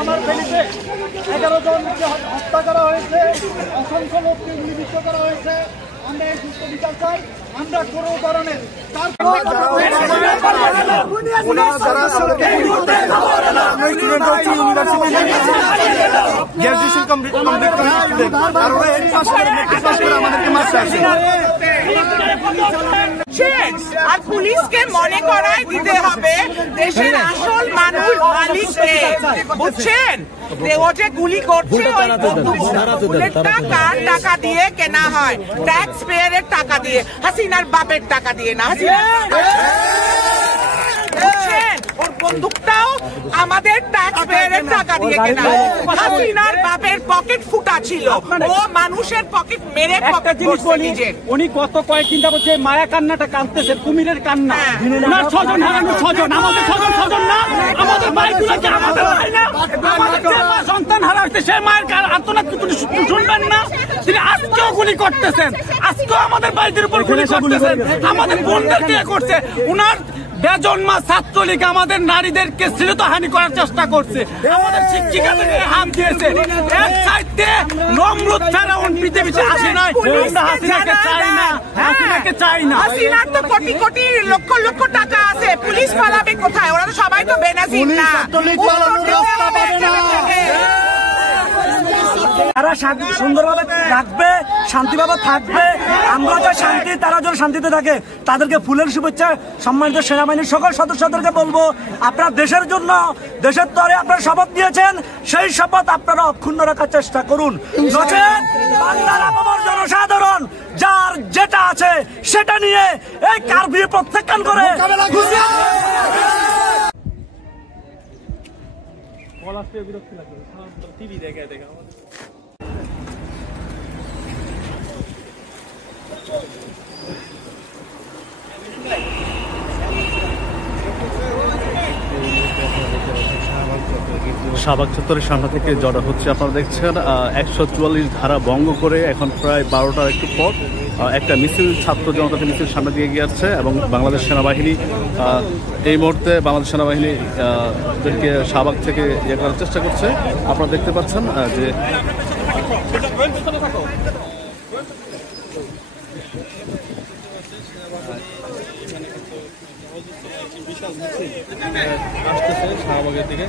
আমার ফেলিতে 11 জনকে হত্যা করা হয়েছে, অসংখ্য লোককে নির্দিষ্ট করা হয়েছে। আমরা এই সুস্থ বিচার চাই। আমরা কোনো ধরনের আর পুলিশকে মনে করায় দিতে হবে দেশের আসল মানুষ মালিককে, বুঝছেন? ও যে গুলি করছে বুলেটটা কার টাকা দিয়ে কেনা হয়? ট্যাক্স পেয়ারের টাকা দিয়ে, হাসিনার বাপের টাকা দিয়ে না। বুঝছেন? ওর বন্দুকটাও আমাদের ট্যাক্স পেয়ারের টাকা দিয়ে কেনা। হাসিনার বাপের পকেট ফুটা ছিল, ও মানুষের পকেট মেরে পকেট করছে। উনি কত কয়েকদিনটা বলছে মায়া কান্নাটা কাঁদতেছে, কুমিরের কান্না। ওনার স্বজন হারানো স্বজন, আমাদের স্বজন স্বজন না, আমাদের ভাইগুলোকে আমাদের ভাই না, আমাদের সন্তান হারা হচ্ছে, সে মায়ের আর্তনাদ শুনবেন না? তিনি আজকেও গুলি করতেছেন, আজকেও আমাদের ভাইদের উপর গুলি করতেছেন, আমাদের বোনদেরকে করছে। উনার বেজন্মা ছাত্রলীগ আমাদের নারীদেরকে শ্লীলতাহানি করার চেষ্টা করছে, আমাদের শিক্ষিকাদেরকে হাত দিয়েছে। এক সাইডে নমরুদ ফেরাউন পৃথিবীতে আসে নাই, আমরা হাসিনাকে চাই না, হাসিনাকে চাই না। হাসিনার তো কোটি কোটি লক্ষ লক্ষ টাকা আছে, পুলিশ পালাবে কোথায়? ওরা তো সবাই তো বেনাজির না। তারা সুন্দরভাবে রাখবে, শান্তিভাবে থাকবে, আমরা যে শান্তি, তারা যেন শান্তিতে থাকে। তাদেরকে ফুলের শুভেচ্ছা। সম্মানিত সেনাবাহিনীর সকল সদস্যদেরকে বলবো, আপনারা দেশের জন্য, দেশের তরে আপনারা শপথ নিয়েছেন, সেই শপথ আপনারা অক্ষুণ্ণ রাখার চেষ্টা করুন। বাংলার আপামর জনসাধারণ যার যেটা আছে সেটা নিয়ে এই কারফিউ প্রত্যাখ্যান করে বিরক্তি লাগবে। টিভি দেখে দেখা শাহবাগ চত্বরের সামনে থেকে জড়ো হচ্ছে, আপনারা দেখছেন 144 ধারা ভঙ্গ করে এখন প্রায় 12টার একটু পর একটা মিছিল, ছাত্র জনতা মিছিল সামনে দিয়ে গিয়েছে এবং বাংলাদেশ সেনাবাহিনী এই মুহূর্তে বাংলাদেশ সেনাবাহিনীদেরকে শাহবাগ থেকে ইয়ে করার চেষ্টা করছে। আপনারা দেখতে পাচ্ছেন যে আসতেছে শাহবাগের দিকে।